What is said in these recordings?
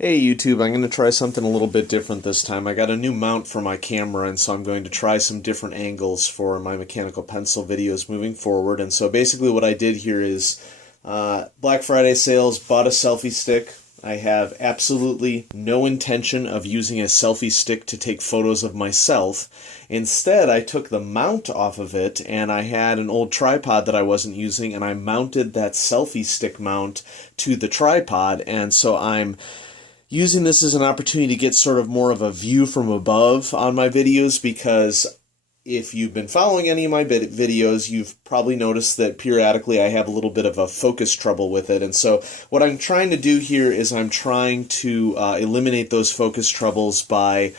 Hey YouTube, I'm going to try something a little bit different this time. I got a new mount for my camera, and so I'm going to try some different angles for my mechanical pencil videos moving forward. And so basically what I did here is Black Friday sales, bought a selfie stick. I have absolutely no intention of using a selfie stick to take photos of myself. Instead, I took the mount off of it, and I had an old tripod that I wasn't using, and I mounted that selfie stick mount to the tripod, and so I'm using this as an opportunity to get sort of more of a view from above on my videos, because if you've been following any of my videos, you've probably noticed that periodically I have a little bit of a focus trouble with it. And so what I'm trying to do here is I'm trying to eliminate those focus troubles by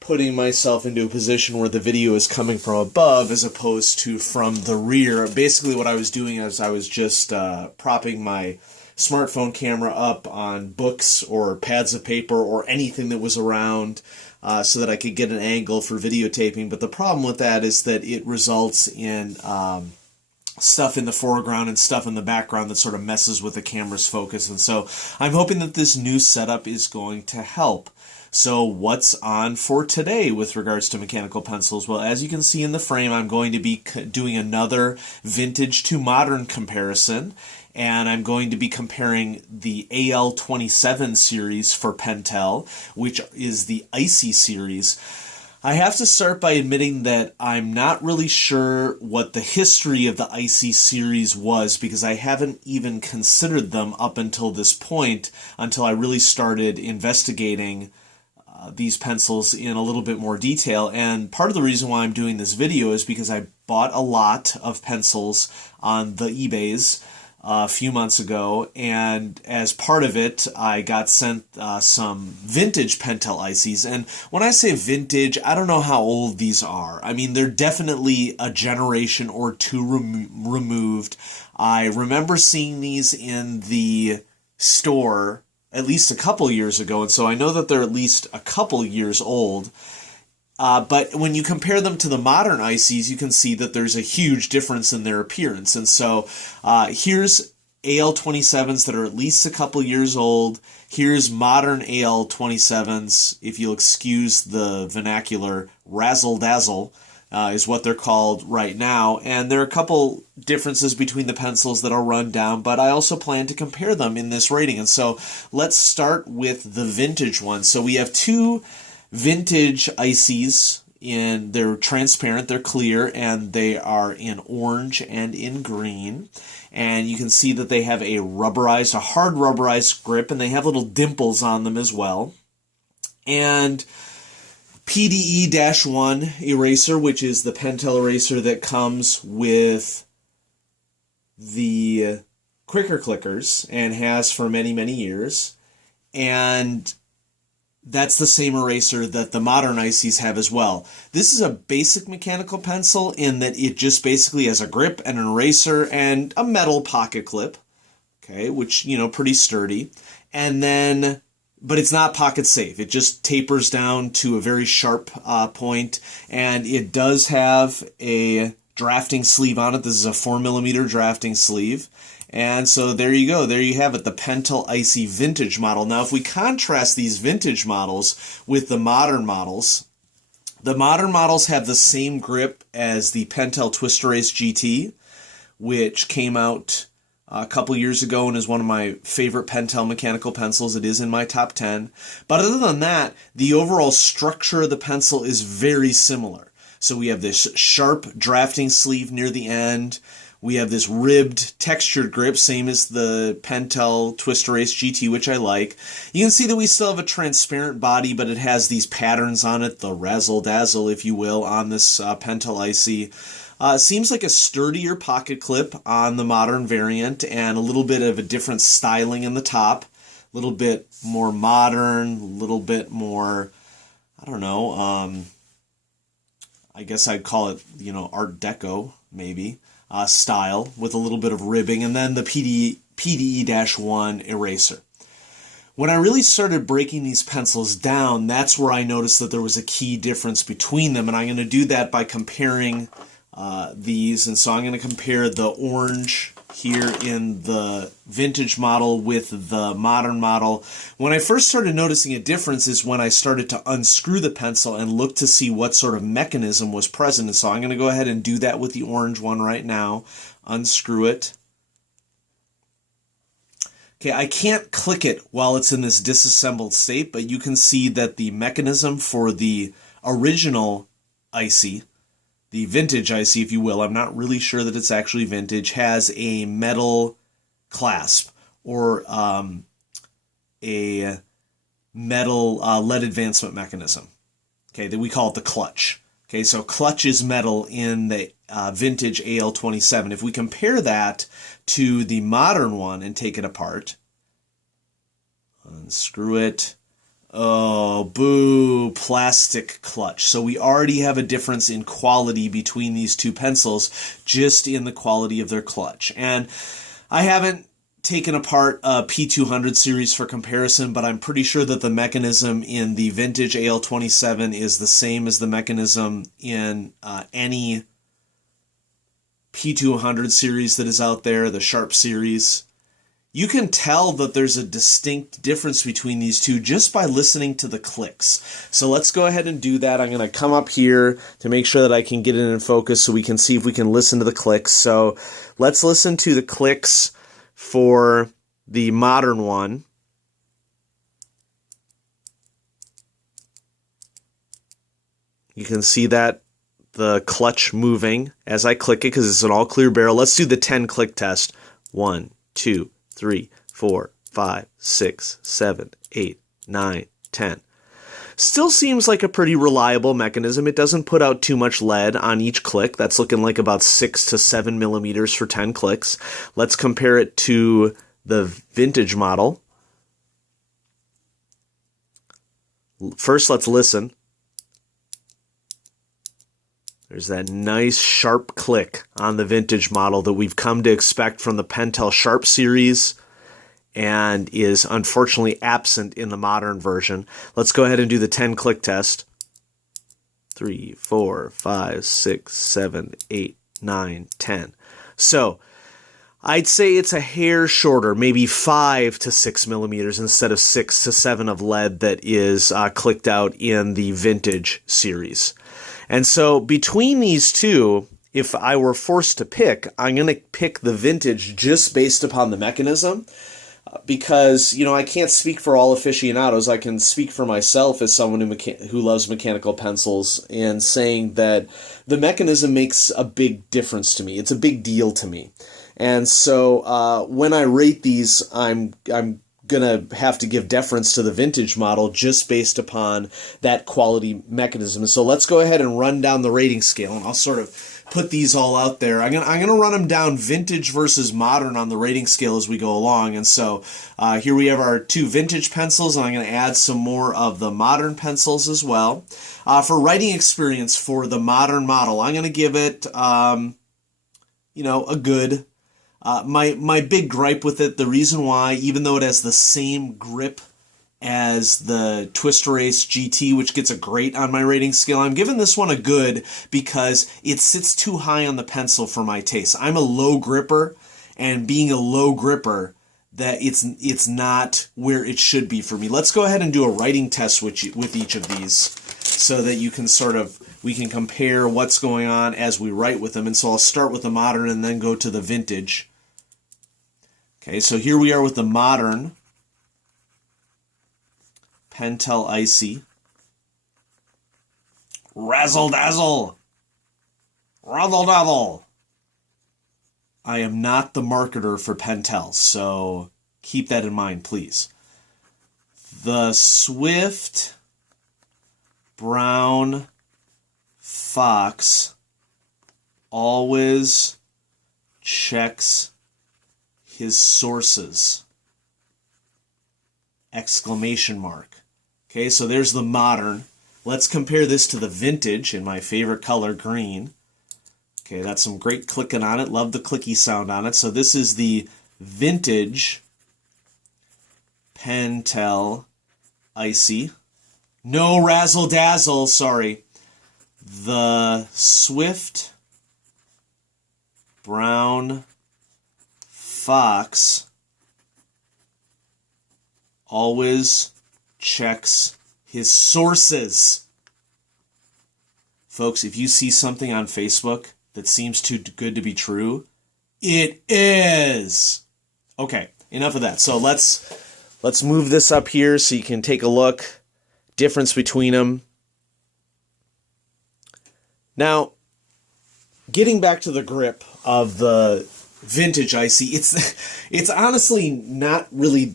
putting myself into a position where the video is coming from above as opposed to from the rear. Basically what I was doing is I was just propping my smartphone camera up on books or pads of paper or anything that was around so that I could get an angle for videotaping. But the problem with that is that it results in stuff in the foreground and stuff in the background that sort of messes with the camera's focus. And so I'm hoping that this new setup is going to help. So what's on for today with regards to mechanical pencils? Well, as you can see in the frame, I'm going to be doing another vintage to modern comparison, and I'm going to be comparing the AL27 series for Pentel, which is the Icy series. I have to start by admitting that I'm not really sure what the history of the Icy series was, because I haven't even considered them up until this point, until I really started investigating these pencils in a little bit more detail. And part of the reason why I'm doing this video is because I bought a lot of pencils on the eBays a few months ago, and as part of it I got sent some vintage Pentel Ices. And when I say vintage, I don't know how old these are. I mean, they're definitely a generation or two removed. I remember seeing these in the store at least a couple years ago, and so I know that they're at least a couple years old. But when you compare them to the modern Ices, you can see that there's a huge difference in their appearance. And so here's AL27s that are at least a couple years old. Here's modern AL27s, if you'll excuse the vernacular, razzle-dazzle is what they're called right now. And there are a couple differences between the pencils that I'll run down, but I also plan to compare them in this rating. And so let's start with the vintage one. So we have two vintage Ices, they're transparent, they're clear, and they are in orange and in green. And you can see that they have a hard rubberized grip, and they have little dimples on them as well. And PDE-1 eraser, which is the Pentel eraser that comes with the quicker clickers and has for many, many years. And that's the same eraser that the modern Ices have as well. This is a basic mechanical pencil in that it just basically has a grip and an eraser and a metal pocket clip, okay, which, you know, pretty sturdy. And then, but it's not pocket safe. It just tapers down to a very sharp point, and it does have a drafting sleeve on it. This is a 4mm drafting sleeve. And so there you go. There you have it, the Pentel Icy vintage model. Now, if we contrast these vintage models with the modern models have the same grip as the Pentel Twister Ace GT, which came out a couple years ago and is one of my favorite Pentel mechanical pencils. It is in my top 10. But other than that, the overall structure of the pencil is very similar. So we have this sharp drafting sleeve near the end. We have this ribbed textured grip, same as the Pentel Twister Ace GT, which I like. You can see that we still have a transparent body, but it has these patterns on it, the razzle-dazzle, if you will, on this Pentel Icy. Seems like a sturdier pocket clip on the modern variant, and a little bit of a different styling in the top. A little bit more modern, a little bit more, I don't know, I guess I'd call it, you know, Art Deco, maybe. Style with a little bit of ribbing, and then the PDE-1 eraser. When I really started breaking these pencils down, that's where I noticed that there was a key difference between them, and I'm going to do that by comparing these. And so I'm going to compare the orange here in the vintage model with the modern model. When I first started noticing a difference is when I started to unscrew the pencil and look to see what sort of mechanism was present. And so I'm going to go ahead and do that with the orange one right now. Unscrew it. Okay, I can't click it while it's in this disassembled state, but you can see that the mechanism for the original Icy, the vintage Icy, if you will, I'm not really sure that it's actually vintage, has a metal clasp or a metal lead advancement mechanism, okay, that we call it the clutch. Okay, so clutch is metal in the vintage AL27. If we compare that to the modern one and take it apart, unscrew it, oh, boo, plastic clutch. So we already have a difference in quality between these two pencils, just in the quality of their clutch. And I haven't taken apart a P200 series for comparison, but I'm pretty sure that the mechanism in the vintage AL27 is the same as the mechanism in any P200 series that is out there, the Sharp series. You can tell that there's a distinct difference between these two just by listening to the clicks. So let's go ahead and do that. I'm going to come up here to make sure that I can get it in focus so we can see if we can listen to the clicks. So let's listen to the clicks for the modern one. You can see that the clutch moving as I click it because it's an all clear barrel. Let's do the 10 click test. 1, 2, 3, 4, 5, 6, 7, 8, 9, 10. Still seems like a pretty reliable mechanism. It doesn't put out too much lead on each click. That's looking like about 6 to 7 millimeters for 10 clicks. Let's compare it to the vintage model. First, let's listen. There's that nice sharp click on the vintage model that we've come to expect from the Pentel Sharp series and is unfortunately absent in the modern version. Let's go ahead and do the 10 click test. 3, 4, 5, 6, 7, 8, 9, 10. So I'd say it's a hair shorter, maybe 5 to 6 millimeters instead of 6 to 7 of lead that is clicked out in the vintage series. And so between these two, if I were forced to pick, I'm going to pick the vintage just based upon the mechanism because, you know, I can't speak for all aficionados. I can speak for myself as someone who loves mechanical pencils and saying that the mechanism makes a big difference to me. It's a big deal to me. And so when I rate these, I'm going to have to give deference to the vintage model just based upon that quality mechanism. So let's go ahead and run down the rating scale, and I'll sort of put these all out there. I'm gonna run them down vintage versus modern on the rating scale as we go along. And so here we have our two vintage pencils, and I'm going to add some more of the modern pencils as well. For writing experience for the modern model, I'm going to give it, you know, a good. My big gripe with it, the reason why, even though it has the same grip as the Twister Ace GT, which gets a great on my rating scale, I'm giving this one a good because it sits too high on the pencil for my taste. I'm a low gripper, and being a low gripper, that it's not where it should be for me. Let's go ahead and do a writing test with each of these so that you can we can compare what's going on as we write with them. And so I'll start with the modern and then go to the vintage. Okay, so here we are with the modern Pentel Icy. Razzle dazzle! Razzle dazzle! I am not the marketer for Pentel, so keep that in mind, please. The Swift Brown Fox always checks his sources! Exclamation mark. Okay, so there's the modern. Let's compare this to the vintage in my favorite color, green. Okay, that's some great clicking on it. Love the clicky sound on it. So this is the vintage Pentel Icy. No razzle dazzle, sorry. The Swift Brown fox always checks his sources. Folks, if you see something on Facebook that seems too good to be true, it is. Okay, enough of that. So let's move this up here so you can take a look. Difference between them. Now, getting back to the grip of the vintage Icy, it's honestly not really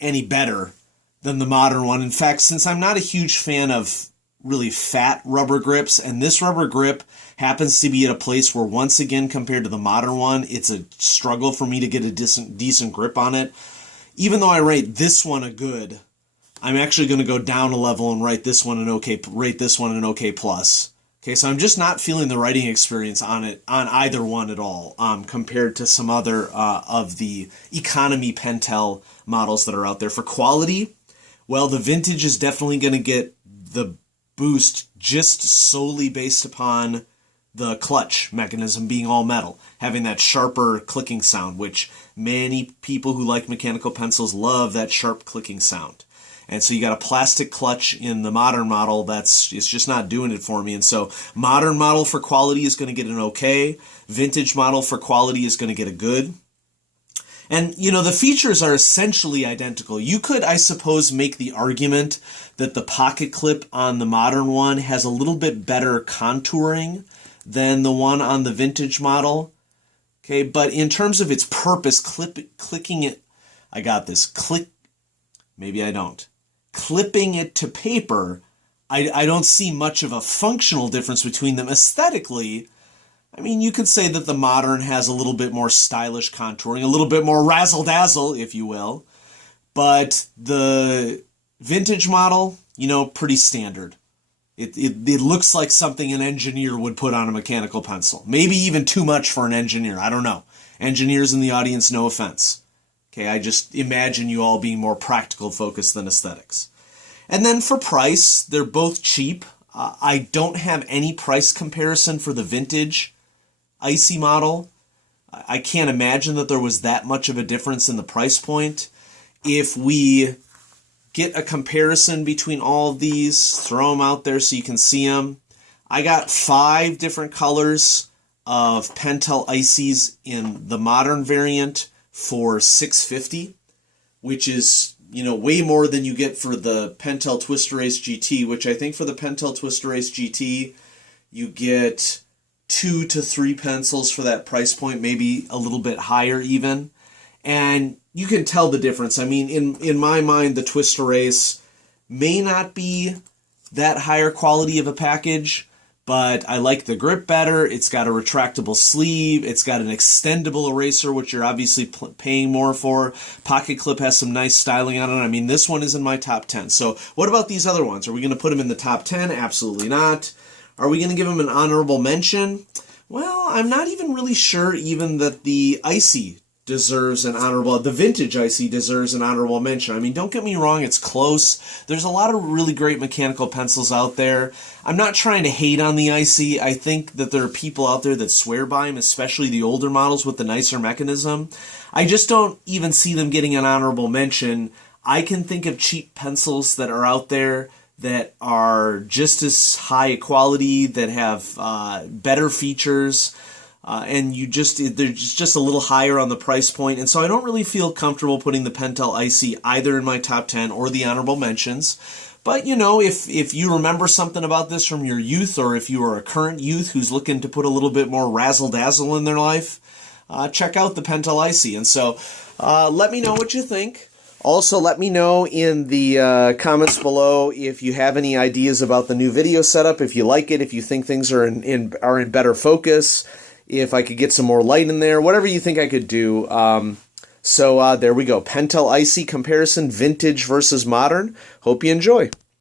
any better than the modern one. In fact, since I'm not a huge fan of really fat rubber grips, and this rubber grip happens to be at a place where, once again, compared to the modern one, it's a struggle for me to get a decent grip on it. Even though I rate this one a good, I'm actually going to go down a level and rate this one an OK plus. Okay, so I'm just not feeling the writing experience on either one at all, compared to some other of the economy Pentel models that are out there. For quality, well, the vintage is definitely going to get the boost just solely based upon the clutch mechanism being all metal, having that sharper clicking sound, which many people who like mechanical pencils love that sharp clicking sound. And so you got a plastic clutch in the modern model it's just not doing it for me. And so modern model for quality is going to get an okay. Vintage model for quality is going to get a good. And, the features are essentially identical. You could, I suppose, make the argument that the pocket clip on the modern one has a little bit better contouring than the one on the vintage model. Okay, but in terms of its purpose, clicking it, I got this, maybe I don't. Clipping it to paper, I don't see much of a functional difference between them. Aesthetically, I mean, you could say that the modern has a little bit more stylish contouring, a little bit more razzle-dazzle, if you will. But the vintage model, pretty standard. It looks like something an engineer would put on a mechanical pencil. Maybe even too much for an engineer. I don't know. Engineers in the audience, no offense. Okay, I just imagine you all being more practical focused than aesthetics. And then for price, they're both cheap. I don't have any price comparison for the vintage Icy model. I can't imagine that there was that much of a difference in the price point. If we get a comparison between all of these, throw them out there so you can see them. I got 5 different colors of Pentel Icies in the modern variant for $650, which is, way more than you get for the Pentel Twister Ace GT, which I think for the Pentel Twister Ace GT, you get 2 to 3 pencils for that price point, maybe a little bit higher even. And you can tell the difference. I mean, in my mind, the Twister Ace may not be that higher quality of a package, but I like the grip better. It's got a retractable sleeve. It's got an extendable eraser, which you're obviously paying more for. Pocket clip has some nice styling on it. I mean, this one is in my top 10. So what about these other ones? Are we going to put them in the top 10? Absolutely not. Are we going to give them an honorable mention? Well, I'm not even really sure even that the Icy deserves an honorable, the vintage Icy deserves an honorable mention. I mean, don't get me wrong, it's close. There's a lot of really great mechanical pencils out there. I'm not trying to hate on the Icy. I think that there are people out there that swear by them, especially the older models with the nicer mechanism. I just don't even see them getting an honorable mention. I can think of cheap pencils that are out there that are just as high quality, that have better features, and they're just a little higher on the price point. And so I don't really feel comfortable putting the Pentel Icy either in my top 10 or the honorable mentions. But, if you remember something about this from your youth, or if you are a current youth who's looking to put a little bit more razzle-dazzle in their life, check out the Pentel Icy. And so let me know what you think. Also, let me know in the comments below if you have any ideas about the new video setup, if you like it, if you think things are in better focus, if I could get some more light in there, whatever you think I could do. So there we go. Pentel Icy comparison, vintage versus modern. Hope you enjoy.